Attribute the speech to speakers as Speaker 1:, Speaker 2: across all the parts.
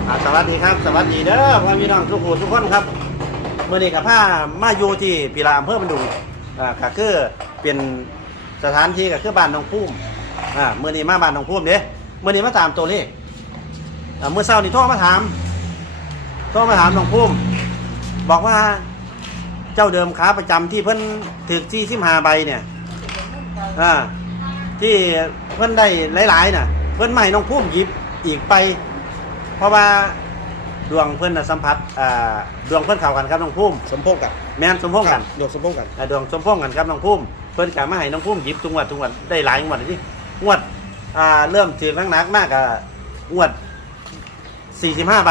Speaker 1: สวัสดีครับสวัสดีเด้อพ่อพี่น้องทุกคนทุกคนครับเมื่อนี้กับผ้ามาอยู่ที่ปีรามเพิ่มมันดูก็คือเป็นสถานที่ก็คือบ้านน้องพุ่มเมื่อนี้มาบ้านน้องพุ่มเด้เมื่อนี้มาตามตัวเลขเมื่อเช้านี่โทรมาถามน้องพุ่มบอกว่าเจ้าเดิมขาประจำที่เพิ่นถือที่15ใบเนี่ยที่เพิ่นได้หลายๆน่ะเพิ่นใหม่น้องพุ่มหยิบอีกไปเพราะว่าดวงเพิ่นสัมผัสดวงเพิ่นเข้ากันครับน้องพุ่ม
Speaker 2: สมพงษ์กัน
Speaker 1: แม่นสมพงษ์กัน
Speaker 2: ดวงสมพงษ์กัน
Speaker 1: ดวงสมพงษ์กันครับน้องพุ่มเพิ่นกะมาให้น้องพุ่มหยิบทุกงวดได้หลายงวดที่งวดเริ่มถือหนักมากงวด45ใบ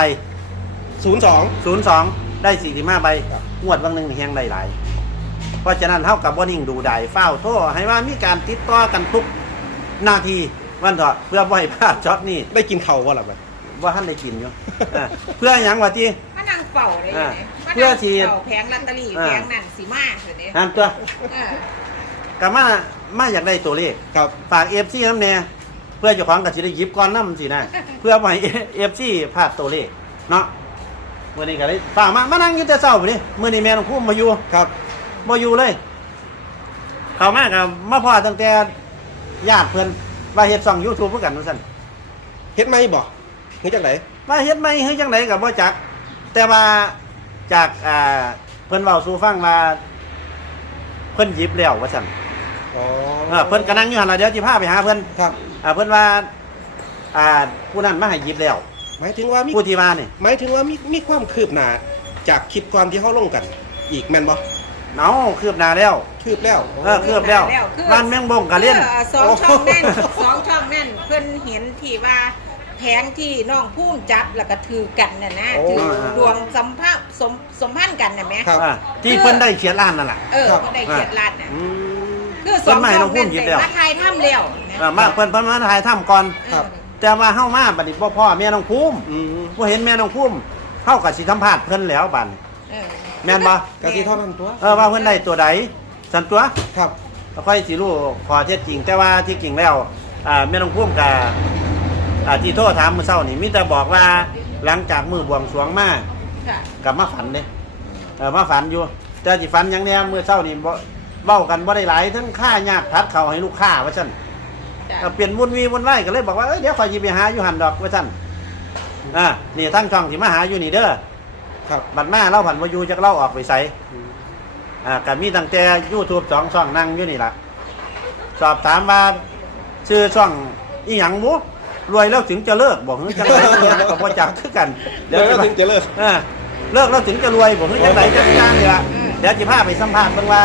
Speaker 1: 02ได้45ใบงวดบางนึงแฮงได้หลายเพราะฉะนั้นเท่ากับบ่นิ่งดูได้เฝ้าโทรให้ว่ามีการติดต่อกันทุกนาทีวันเถอะเพื่อบ่ให้พลาดช็อตนี้
Speaker 2: ได้กินเข่าว่าหรือเปล่า
Speaker 1: ว่าท่านได้กินอยู่เพื่อหยังวะที่
Speaker 3: มานั่งเฝ้าเลย
Speaker 1: เพื่อที่
Speaker 3: แผงลอตเตอรี่แผงนั่นสีมาเลยเนี่ย
Speaker 1: นั่นตัวกับมาอยากได้ตัวเลข
Speaker 2: ครับ
Speaker 1: ฝากFCน้ำแน่เพื่อเจ้าของก็สิได้หยิบก่อนนำสินะเพื่อบ่ให้ FC พลาดตัวเลขเนาะมื้อนี้ก็เลยฝากมานั่งอยู่แต่เช้าพุ่นนี่มื้อนี้แม่น้องพุ่มมาอยู่
Speaker 2: ครับ
Speaker 1: บ่อยู่เลยเข้ามาก็มาพอตั้งแต่ญาติเพิ่นว่าเฮ็ดช่อง YouTube เพื่อกันว่าซั่น
Speaker 2: เฮ็ดไหมบ่เฮ็ดจังได๋
Speaker 1: ว่าเฮ็ดไหมเฮ็ดจังไดก็บ่จักแต่ว่าจากเพิ่นเว้าสู่ฟังว่าเพิ่นหยิบแล้วว่าซั่นเพิ่นก็นั่งอยู่หั่นล่ะเดี๋ยวสิพาไปหาเพิ่น
Speaker 2: ครับ
Speaker 1: เพิ่นว่าผู้นั้นมาให้หยิบแล้ว
Speaker 2: หมายถึงว่ามี
Speaker 1: ผู้ที่ว่านี่
Speaker 2: หมายถึงว่ามีความคืบหน้าจากคลิปก่อนที่เฮาลงกันอีกแม่นบ่
Speaker 1: เอาคืบหน้าแล้ว
Speaker 2: คืบแล้ว
Speaker 1: คืบแล้วบ้านแมงบงก็เล่น
Speaker 3: 2 ช่องแน่น2 ช่องแน่นเพิ่นเห็นที่ว่าแผงที่น้องพุ่มจับแล้วก็ถือกันน่ะนะถือดวงสัมพันธ์กันน่ะแม่
Speaker 1: ที่เพิ่นได้เขียนล้านนั่นแหละ
Speaker 3: เพิ่นได้เขียนล้านน่ะคือ2 ช่องแน่นมาถ่ายทำแล้ว
Speaker 1: มาเพิ่นมาถ่ายทำก่อนแต่ว่าเฮามาบัดนี้บ่พ่อแม่น้องพุ่มบ่เห็นแม่น้องพุ่มเฮาก็สิสัมภาษณ์เพิ่นแล้วบัดแม่นบ่
Speaker 2: ก็สิเท่านั้นตัว
Speaker 1: ว่าเพิ่นได้ตัวใดสั่นตัว
Speaker 2: ครับ
Speaker 1: ค่อยสิรู้ข้อเท็จจริงแต่ว่าที่จริงแล้วแม่น้องพุ่มก็ที่โทรถามมื้อเช้านี่มีแต่บอกว่าหลังจากมื้อบวงสรวงมากลับมาฝันเด้มาฝันอยู่แต่สิฝันหยังแน่มื้อเช้านี่บ่เว้ากันบ่ได้หลายทั้งค่ายากพัดเข้าให้ลูกค้าว่าซั่นเปลี่ยนวุ่นวี่วุ่นวายก็เลยบอกว่าเดี๋ยวข่อยสิไปหาอยู่หั่นดอกว่าซั่นนี่ทั้งช่องสิมาหาอยู่นี่เด้อ
Speaker 2: ครับ
Speaker 1: บัดมาเล่าผันว่าอยู่จักเล่าออกไปไสก็มีตั้งแต่ YouTube 2 ช่องนั่งอยู่นี่ล่ะสอบถามว่าชื่อช่องอีหยังบ่รวยแล้วถึงจะเลิกบอกจังได๋ก็บ่จักคือกัน
Speaker 2: เดี๋ยวถึงจะเลิก
Speaker 1: เลิกแล้วถึงจะรวยบอกจังได๋จังอย่างนี่ล่ะเดี๋ยวสิพาไปสัมภาษณ์เพิ่นว่า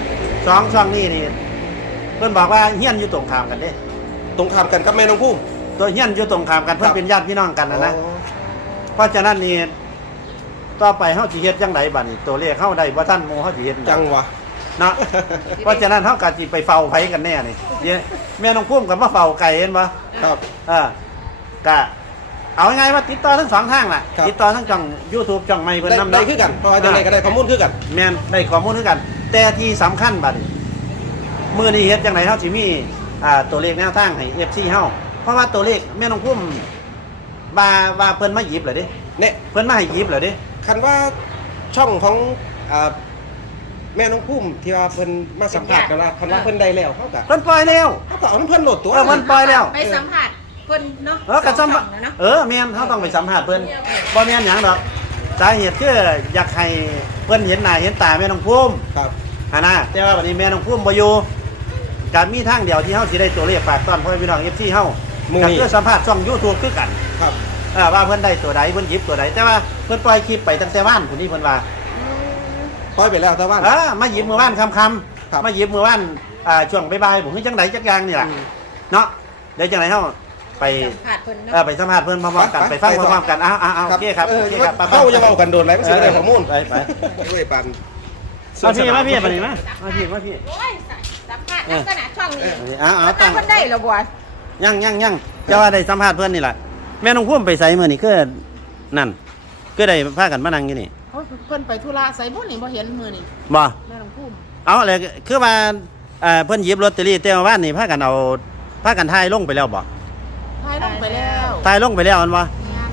Speaker 1: 2 ช่องนี้นี่เพิ่นบอกว่าเฮียนอยู่ตรงข้ามกันเด้
Speaker 2: ตรงข้ามกันกับแม่น้องพุ่ม
Speaker 1: ตัวเฮียนอยู่ตรงข้ามกันเพิ่นเป็นญาติพี่น้องกันนะเพราะฉะนั้นนี่ต่อไปเฮาสิเฮ็ดจังไดบัดนี้ตัวเลขเฮาได้บ่ทันหมู่เฮาสิเฮ็ด
Speaker 2: จังวะ
Speaker 1: เนาะเพราะฉะนั้นเฮาก็สิไปเฝ้าไผกันแน่นี่แม่น้องพุ่มก็มาเฝ้าไก่เห็นบ่
Speaker 2: ครับ
Speaker 1: ก็เอาง่ายๆว่าติดต่อทั้ง2ทางล่ะติดต่อทั้งช่อง YouTube ช่องใหม่เพิ่นนำ
Speaker 2: ได้คือกันเพราะว่าจังได๋ก็ได้ข้อมูลคือกัน
Speaker 1: แม่นได้ข้อมูลคือกันแต่ที่สำคัญบัดนี้มื้อนี้เฮ็ดจังได๋เฮาสิมีตัวเลขแนวทางให้ FC เฮาเพราะว่าตัวเลขแม่น้องพุ่มว่าเพิ่นมาหยิบเหรอเด้
Speaker 2: เนี่ย
Speaker 1: เพิ่นมาให้หยิบเหรอเด้
Speaker 2: คันว่าช่องของแม่น้องพุ่มที่ว่าเพิ่นมาสัมภาษณ์กันว่าคันว่าเพิ่นได้แล้วเขาก็
Speaker 1: เพิ่นปล่อยแล้ว
Speaker 2: เขาก็เอาเพิ่นโหลดตัว
Speaker 1: เพิ่นปล่อยแล้ว
Speaker 3: ไปสัมภาษณ์เพิ่นเนาะ
Speaker 1: ก็สัมภาษณ์แม่นเฮาต้องไปสัมภาษณ์เพิ่นบ่แม่นหยังดอกสาเหตุคืออยากให้เพิ่นเห็นหน้าเห็นตาแม่น้องพุ่ม
Speaker 2: ครับ
Speaker 1: นะแต่ว่าบัดนี้แม่น้องพุ่มบ่อยู่ก็มีทางเดียวที่เฮาสิได้ตัวเลขฝากต้อนพ่อพี่น้อง FC เฮาก็คือสัมภาษณ์ช่อง YouTube คือกัน
Speaker 2: ครับ
Speaker 1: ว่าเพิ่นได้ตัวใดเพิ่นหยิบตัวใดแต่ว่าเพิ่นปล่อยคลิปไปตั้งแต่ว่านผู้นี้เพิ่นว่า
Speaker 2: ปล่อยไปแล้วแต่ว่า
Speaker 1: มาหยิบมื้อวานค่ำๆมาหยิบมื้อวานช่วงบ่ายๆผมคือจังไดจักอย่างนี่ล่ะเนาะเดี๋ยวจังไดเฮาไป
Speaker 3: สัมภาษณ์เพิ่นเนาะ
Speaker 1: ไปสัมภาษณ์เพิ่นพร้อมๆกันไปฟังพร้อมๆกันโอเคครับโอเคครับ
Speaker 2: เฮาจะเว้ากันโดนหลายมันสิได้ข้อมูล
Speaker 1: ไป
Speaker 2: ด้วยปาน
Speaker 1: มาพี่บัดนี้มาพี่
Speaker 3: โอ้ยสัมภาษณ์ลักษณะช่องนี้
Speaker 1: ตั้ง
Speaker 3: เพิ่นได้แล้วบ่
Speaker 1: ยังจะว่าได้สัมภาษณ์เพิ่นนี่ล่ะแม่น้องพุ่มไปไสมื้อนี้คือนั่นคือได้พากันมานั่งอยู่นี่
Speaker 3: เพิ่นไปธุระไสบ่นี่บ่เห็นมื้อนี้
Speaker 1: บ่
Speaker 3: แม่น้องพุ่ม
Speaker 1: เอาอะไรคือว่าเพิ่นหยิบลอตเตอรี่แต่ว่านนี่พากันถ่ายลงไปแล้วบ่
Speaker 3: ถ่ายลงไปแล้ว
Speaker 1: อันบ่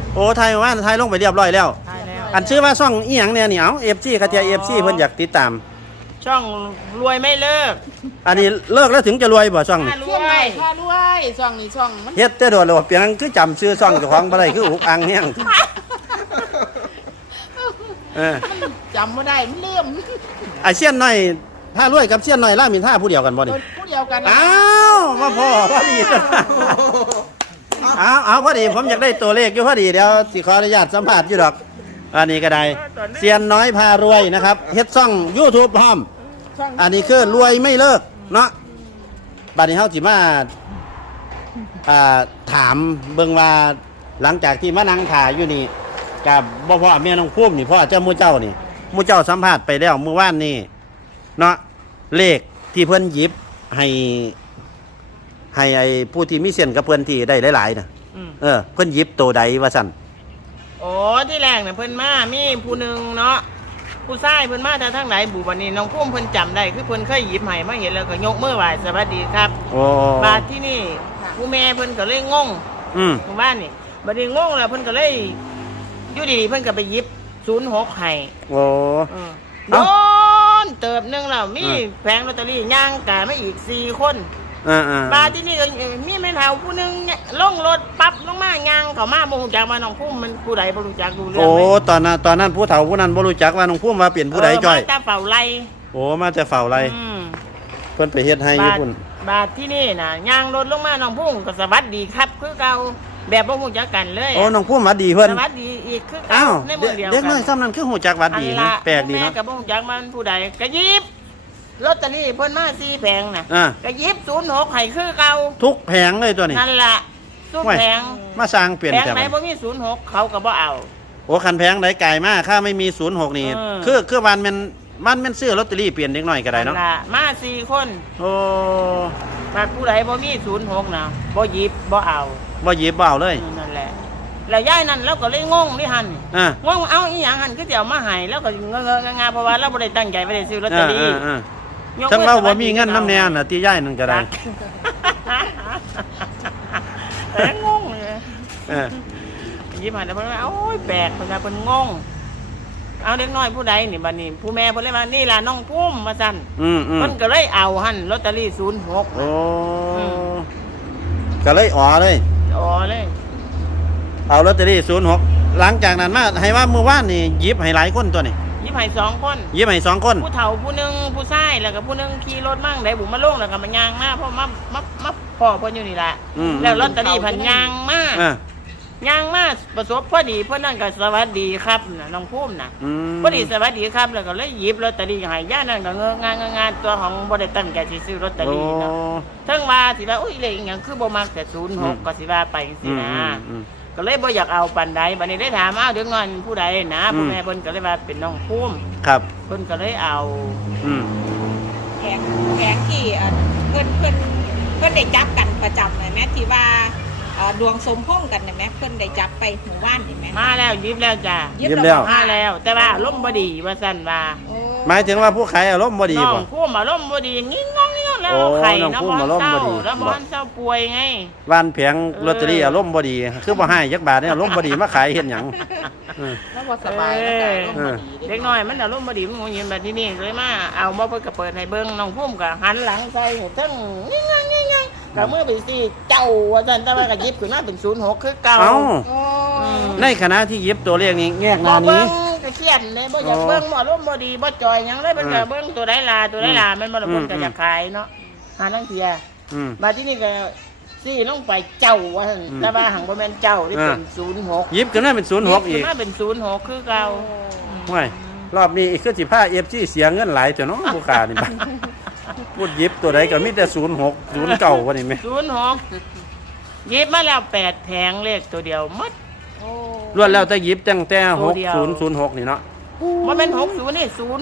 Speaker 1: โอ้ไทยว่าไทยลงไปเรียบร้อยแล้ว
Speaker 4: ถ่ายแล้ว
Speaker 1: อันชื่อว่าช่องอีหยังเนี่ยนี่เอา FC กระเทีย FC เพิ่นอยากติดตาม
Speaker 4: ช่องรวยไม่เลิก
Speaker 1: อันนี้เลิกแล้วถึงจะรวยบ่ช่องนี้
Speaker 4: ร
Speaker 5: ช่วง
Speaker 4: ว
Speaker 5: ไหน
Speaker 4: ย
Speaker 5: ค่ารวยช่องนี้ช่องมัน
Speaker 1: เฮ็ดแต่โดดโลดเพียงคือจำชื่อช่องเจ้าของบ่ได้คืออุกอังแฮงเออ
Speaker 5: จำไม่ได้มันเลื่อม
Speaker 1: ไอ้เสี้ยนน้อยถ้ารวยกับเสี้ยนน้อยล่ามินท่าผู้เดียวกันบ่นี่
Speaker 5: ผู้เดียวกันนะ
Speaker 1: อ้าวมาพอดีเอาพอดีผมอยากได้ตัวเลขอยู่พอดีเดี๋ยวสิขออนุญาตสัมภาษณ์อยู่ดอก อันนี้ก็ได้เซียนน้อยพารวยนะครับเฮ็ดช่อง YouTube พร้อม
Speaker 5: ช่อง
Speaker 1: อันนี้คือรวยไม่เลิกเนาะบัดนี้เฮาสิมาถามเบิ่งว่าหลังจากที่มานั่งถ่ายอยู่นี่กับบ่พ่อแม่น้องพุ่มนี่พ่อเจ้าหมู่เจ้านี่หมู่เจ้าสัมภาษณ์ไปแล้วเมื่อวานนี่เนาะเลขที่เพิ่นหยิบให้ไอ้ผู้ที่มีเส้นกับเพิ่นที่ได้หลายๆน่ะ
Speaker 4: อืม
Speaker 1: เพิ่นหยิบตัวใดว่าซั่น
Speaker 4: โอ้ที่แรกเนี่ยเพิ่นมามีผู้หนึ่งเนาะผู้ชายเพิ่นมาแต่ทางไหนบุบันนี้น้องพุ่มเพิ่นจำได้คือเพิ่นเคยหยิบให้มาเห็นแล้วก็ยกมือไหว้สวัสดีครับ
Speaker 1: โอ้
Speaker 4: บาดที่นี่ผู้แม่เพิ่นก็เลยงง
Speaker 1: อืม
Speaker 4: หมู่บ้านนี่บัดนี้งงแล้วเพิ่นก็เลยอยู่ดีๆเพิ่นก็ไปหยิบ06ให้
Speaker 1: โอ้
Speaker 4: โดนเติบหนึงแล้วมีแผงลอตเตอรี่ย่างกามาอีก4 คนบาดที่นี่ก็มีแม่เฒ่าผู้หนึงเนี่ยลงรถปั๊บลงมาย่างเข้ามาบ่ฮู้จักว่าน้องพุ่มมันผู้ใดบ่รู้จักดูเรื่อ
Speaker 1: โอ้
Speaker 4: งไหม
Speaker 1: ตอนนั้นผู้เฒ่าผู้นั้นบ่รู้จักว่าน้องพุ่มว่าเป็นผู้ใดจ้อย
Speaker 4: มาแต่เฝ้าไล่
Speaker 1: โอ้มาแต่เฝ้าไร
Speaker 4: อืม
Speaker 1: เพิ่นไปเฮ็ดให้ญี่ปุ่น
Speaker 4: บาทที่นี่น่ะย่างรถลงมาน้องพุ่งก็สวัสดีครับคือเก่าแบบบ่ฮู้จักกันเลย
Speaker 1: โอ้น้องพุ่มหวัดดีเพิ่น
Speaker 4: สวัสดีอีกคือ
Speaker 1: อ้า
Speaker 4: เก่าว ในมือเดียว
Speaker 1: เด็ก
Speaker 4: กั
Speaker 1: น้อยซ้ำนั้นคือฮู้จักหวัดดี
Speaker 4: อัน
Speaker 1: นะ
Speaker 4: ละ
Speaker 1: แปลกดี
Speaker 4: แม่
Speaker 1: เนาะ
Speaker 4: ก็บ่ฮู้จักมันผู้ใดก็หยิบลอตเตอรี่เพิ่นมา4แผงน่ะ
Speaker 1: อ่า
Speaker 4: ก็หยิบ06ให้คือเก่า
Speaker 1: ทุกแผงเลยตัวนี้
Speaker 4: นั่นล่ะทุก
Speaker 1: โอ้ย
Speaker 4: แผง
Speaker 1: มาสร้างเปลี่ยน
Speaker 4: แผง
Speaker 1: แต่
Speaker 4: ไหนบ่มี06เขาก็บ่เอา
Speaker 1: โอ้คันแผงไหนไกลมากค่าไม่มี06นี่ คือวันมันซื้อลอตเตอรี่เปลี่ยนเด็กน้อยก็ได้เนาะ
Speaker 4: ล่ะมา4คน
Speaker 1: โอ้
Speaker 4: บาดผู้ใดบ่มี06น่ะบ่หยิบบ่เอา
Speaker 1: บ่หยิบบ่เอาเลย
Speaker 4: นั่นแหละแล้วยายนั่นเราก็เลยงงนี่หั่น
Speaker 1: อ่า
Speaker 4: ว่าเอาอีหยังหันคือเดี๋ยวมาใหายแล้วก็เงอะงาเพราะว่าเราบ่ได้ตั้งใจไม่ได้ซื้อลอตเตอรี่ยก
Speaker 1: ทั้ง
Speaker 4: ว้
Speaker 1: เราบ่มีเงินน้ำแน่น่ะที่ย้ายนั่นก็ได้
Speaker 4: แต่งงเลย
Speaker 1: เออ
Speaker 4: ยิ้มหันแล้วเพิ่นว่าโอ้ยแปลกเพิ่นว่าเพิ่นงงเอาเด็กน้อยผู้ใดนี่บัดนี้ผู้แม่เพิ่นเลยว่านี่ล่ะน้องพุ่มว่าซั่น
Speaker 1: อืม
Speaker 4: เพิ่นก็เลยเอาหั่นลอตเตอรี่06
Speaker 1: โอ้ก็เลยอ๋อเลย
Speaker 4: อ๋อเลย
Speaker 1: เอาลอตเตอรี่06หลังจากนั้นมาให้ว่าเมื่อวานนี่หยิบให้หลายคนตัวนี่
Speaker 4: ยิ้มให้2คน
Speaker 1: หยิบให้2คน
Speaker 4: ผู้เฒ่าผู้หนึงผู้ชายแล้วก็ผู้หนึงขี่รถมั่งได้บุมาลงแล้วก็มาย่างมาเพราะมาพ่อเพิ่นอยู่นี่ล่ะแล้วลอตเตอรี่เพันย่างมา
Speaker 1: อ่า
Speaker 4: ย่างมาประสบพอดีเพื่อนนั่นก็สวัสดีครับน่ะน้องพุ่มน่ะ พอดีสวัสดีครับแล้วก็เลยหยิบลอตเตอรี่ให้ย่านั่นก็งานตัวของบ่ได้ตั้งใจสิซื้อลอตเตอรี่เนาะทั้งว่าสิว่าอุ้ยเลขอหยังคือบ่มักแต่06ก็สิว่าไปจังซี่นะก็เลยบ่อยากเอาปานใดบัดนี้ได้ถามเด็กน้อยผู้ใดนะผู้แม่เพิ่นก็เลยว่าเป็นน้องพุ่ม
Speaker 1: ครับ
Speaker 4: เพิ่นก็เลยเอา
Speaker 1: อืม
Speaker 3: แผงที่เพิ่นได้จับกันประจำเลยแม่ที่ว่าดวงสมพงษ์กันเนี่ยแม่เพิ่นได้จับไปหมู่บ้านนี่แม่
Speaker 4: มาแล้วหยิบแล้วจ้ะ
Speaker 1: หยิบแล้ว
Speaker 4: มาแล้ว แต่ว่าล้มณ์บ่ดีว่าซั่นว่า
Speaker 3: โอ้
Speaker 1: หมายถึงว่าผู้ขายอารมณ์บ่ดี
Speaker 4: น้อ
Speaker 1: บ่
Speaker 4: งพุ่มอารมณ์บ่ดีงิ้งงองนี่แล้ว
Speaker 1: โอ้
Speaker 4: ไข่
Speaker 1: น้อง
Speaker 4: น้ำ
Speaker 1: พุ่
Speaker 4: บ
Speaker 1: ม
Speaker 4: อ
Speaker 1: อาร
Speaker 4: ล
Speaker 1: มณ์
Speaker 4: เศร้า
Speaker 1: บ่ดี
Speaker 4: แล้วบอลเศร้าป่วยไง
Speaker 1: บ้านแผงลอตเตอรี่อารมณ์บ่ดีคือบ่ให้จักบาทเนี่ยอารมณ์บ่ดีมาขายเฮ็ดหยังเออ
Speaker 5: แล้วว่าสบายแล้วก็ร่มบ่ดี
Speaker 4: เด็กน้อยมันอารมณ์บ่ดีมันงงเงียนแบบที่นี่เลยมาเอามาเพิ่นก็เปิดให้เบิ่งน้องพุ่มก็หันหลังใส่ทั้งงิ้งงองก็มือไปสิเจ้าว่าซั่นแต่ว่าก็หยิบขึ้นมาเป็น06คือเก่า
Speaker 1: เอ้า
Speaker 3: โอ้
Speaker 1: ในขณะที่หยิบตัวเลขนี้แงกห
Speaker 4: บ่
Speaker 1: น้า
Speaker 4: เบิ่
Speaker 1: นี้
Speaker 4: งก็เครียดเลยบ่อยากเบิ่งบ่อารมณ์บ่ดีบ่จอยหยังเลยเพิ่นก็เบิ่งตัวใดลาตัวใดลามันบ่ละเพิ่นก็อยากขายเนาะหาลังเทีย
Speaker 1: อืม
Speaker 4: มาที่นี่ก็ซี่ลงไปเจ้าว่าซั่นแต่ว่าหังบ่แม่นเจ้าที่เป็น06
Speaker 1: หยิบขึ้นมาเป็น06อีก
Speaker 4: มาเป็น06คือเก่า
Speaker 1: ห่วยรอบนี้อีกคือสิพา FG เสียเงินหลายแต่เนาะผู้ค้านี่บัดพูดหยิบตัวใดก็มีแต่06 09ว่านี่แม่
Speaker 4: 06หยิบมาแล้ว8แผงเลขตัวเดียวหมด
Speaker 3: โอ้
Speaker 1: ล้วนแล้วแต่หยิบตั้งแต่
Speaker 4: ตัวเดียว
Speaker 1: 6006นี่เนาะ
Speaker 4: บ่แม่น60นี่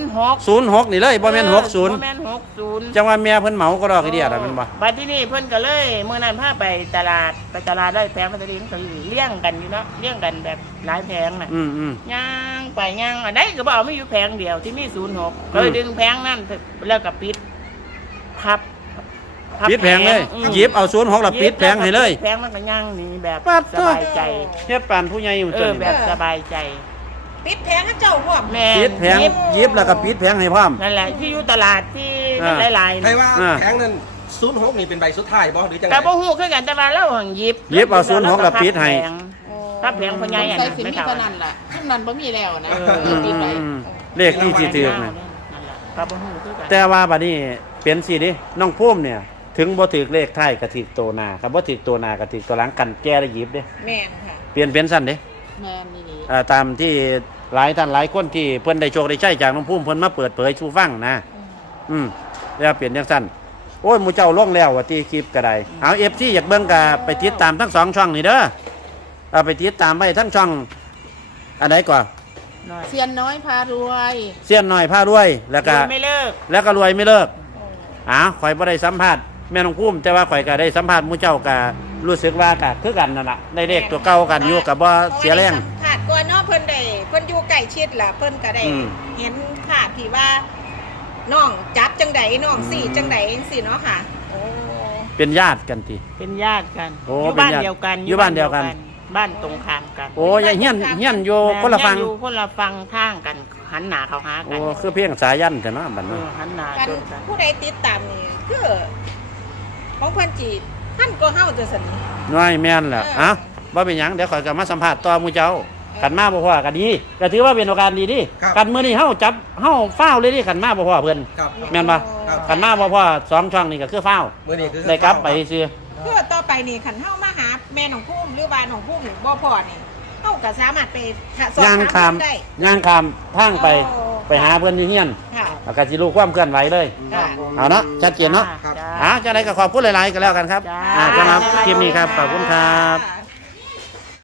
Speaker 4: 06
Speaker 1: 06นี่เลยบ่แม่น
Speaker 4: บ่
Speaker 1: 60
Speaker 4: แม่น60
Speaker 1: จังว่าแม่เพิ่นเหมาก็ดอกอีเดียดอะแม่นบ่
Speaker 4: บัดที่นี่เพิ่นก็เลยมื้อนั้นพาไปตลาดได้แผงลอตเตอรี่มันก็เลี้ยงกันอยู่เนาะเลี้ยงกันแบบหลายแผงน่ะ
Speaker 1: อืม
Speaker 4: ย่างไปย่างอันใดก็บ่เอาไม่อยู่แผงเดียวที่มี06ก็เลยดึงแผงนั้นแล้วก็ปิดพับพับ
Speaker 1: ปิดแผงเลย
Speaker 4: อืม
Speaker 1: หยิบเอา06แล้วปิดแผงให้เลย
Speaker 4: ปิดแผงมันก็ย่างหนี่แบบ
Speaker 1: ปั๊บ
Speaker 4: สบายใจ
Speaker 1: เฮ็ดปานผู้ใหญ่อยู่
Speaker 4: เอ
Speaker 1: ตัว
Speaker 4: อ
Speaker 1: นี้
Speaker 4: แบบสบายใจ
Speaker 3: ปิดแผงให้เจ้าพวก
Speaker 4: แม่
Speaker 1: ปิดแผงหยิบแล้วก็ปิดแผงให้พร้อม
Speaker 4: นั่นแหละที่อยู่ตลาดที่
Speaker 1: อ่า
Speaker 4: หลายๆ
Speaker 2: ให้
Speaker 4: น่ะ
Speaker 2: ว่า
Speaker 1: อ่า
Speaker 2: แผงนั้น06นี่เป็นใบสุดท้ายบ่หรือจังได
Speaker 4: ก็บ่ฮู้คือกันแต่ว่าเราหังหยิบ
Speaker 1: หยิบเอา06แล้วปิดให้
Speaker 4: พับแผงพ่อใหญ่อัน
Speaker 5: ใส่
Speaker 4: นั้น
Speaker 5: สิ
Speaker 4: ไม่
Speaker 5: มี
Speaker 4: เท่า
Speaker 5: เท่านั้นล่ะทุกนั้นบ่มีแล้วนะ
Speaker 1: อืม
Speaker 5: ปิดไว้
Speaker 1: เลขที่สิถือ
Speaker 4: นั่
Speaker 1: นะ
Speaker 4: นแหละก็บ่ฮู้คือกัน
Speaker 1: แต่ว่าบัดนี้เป็นสิดิน้องพุ่มเนี่ย ถึงบ่ถือเลขท้ายก็ถือตัวหน้าครับบ่ถือตัวหน้าก็ถือตัวหลังกันแก้ได้หยิบเด้
Speaker 3: แม่นค่ะ
Speaker 1: เปลี่ยนเป็นสั้นเด้
Speaker 5: แม่นนี่
Speaker 1: ตามที่หลายท่านหลายคนที่เพิ่นได้โชคได้ใช้จากน้องพุ่มเพิ่นมาเปิดเผยสู่ฟังนะ แล้วเปลี่ยนจังซั่นโอ้ยหมู่เจ้าลงแล้วว่าที่คลิปก็ได้เอา FC อยากเบิ่งก็ไปติดตามทั้งสองช่องนี่เด้อเอาไปติดตามไว้ทั้งช่องอันใดก่อน
Speaker 4: น้อย
Speaker 5: เซียนน้อยพารวย
Speaker 1: เสี้ยนน้อยพารวยแล้วก็
Speaker 4: ไม่เลิก
Speaker 1: แล้วก็รวยไม่เลิกข่อยบ่ได้สัมภาษณ์แม่น้องพุ่มแต่ว่าข่อยก็ได้สัมภาษณ์หมู่เจ้าก็รู้สึกว่าก็คือกันนั่นล่ะได้เลขตัวเก่ากันอยู่ก็บ่เสียแรง
Speaker 3: ขาดก่อนเนาะเพิ่นได้เพิ่นอยู่ใกล้ชิดล่ะเพิ่นก็ได้
Speaker 1: อืม
Speaker 3: เห็นภาพที่ว่าน้องจับจังใดน้องสี่จังใดจังซี่เนาะค่ะโอ้
Speaker 1: เป็นญาติกันติ
Speaker 4: เป็นญาติกัน
Speaker 1: โอ้
Speaker 4: อยู่
Speaker 1: เป็น
Speaker 4: บ้าน
Speaker 1: ญาติ
Speaker 4: เดียวกัน
Speaker 1: อยู่บ้านเดียวกัน
Speaker 4: บ้านตรงข้ามกัน
Speaker 1: โอ้ยายเฮียนอยู่คนละฟัง
Speaker 4: อยู่คนละฟังทางกัน หันหน้าเข้าหากั
Speaker 1: โอ้คือเพียงสายันแต่เนาะบัด
Speaker 4: เอ
Speaker 1: เนาะ
Speaker 4: อหันหน้า
Speaker 3: กัน
Speaker 4: ชนกัน
Speaker 3: ผู้ใดติดตามนี่คือของเพิ่นจีท่านก็เฮาจะสนิท
Speaker 1: น้อยแม่นแหละ
Speaker 3: เออ
Speaker 1: บ่เป็นหยังเดี๋ยวข่อยก็มาสัมภาษณ์ต่อหมู่เจ้าขันมาบ่พอก็ดีก็ถือว่าเป็นโอกาสดีดิ
Speaker 2: ครับ
Speaker 1: กันมื้อนี้เฮาจับเฮาฟ้าวเลยดิขันมาบ่พอเพิ่น
Speaker 2: ครับ
Speaker 1: แม่นบ่
Speaker 2: ครับ
Speaker 1: ขันมาบ่พอสองช่องนี่ก็คือฟ้าว
Speaker 2: มื้อนี้คือ
Speaker 1: ได้กลับไปซื่อ
Speaker 3: คือต่อไปนี่คันเฮามาหาแม่น้องพุ่มหรือบ้านน้องพุ่มนี่บ่พอนี่เฮาก็สามารถไปสอบ
Speaker 1: ย่าง
Speaker 3: ถาม
Speaker 1: คาม
Speaker 3: เพิ่นได้
Speaker 1: ย่างคามทางไป
Speaker 3: โอ้
Speaker 1: ไปหาเพิ่นที่เฮียน
Speaker 3: ค่ะ
Speaker 1: แล้วก็สิรู้ความเคลื่อนไหวเลย
Speaker 3: ค่ะ
Speaker 1: เอาเนาะชัดเจนเนาะ
Speaker 4: จ้
Speaker 1: จังไดก็ขอบคุณหลายๆก็แล้วกันครับ
Speaker 4: จ้า
Speaker 1: สำหรับคลิปนี้ครับขอบคุณครับ
Speaker 3: ค่ะ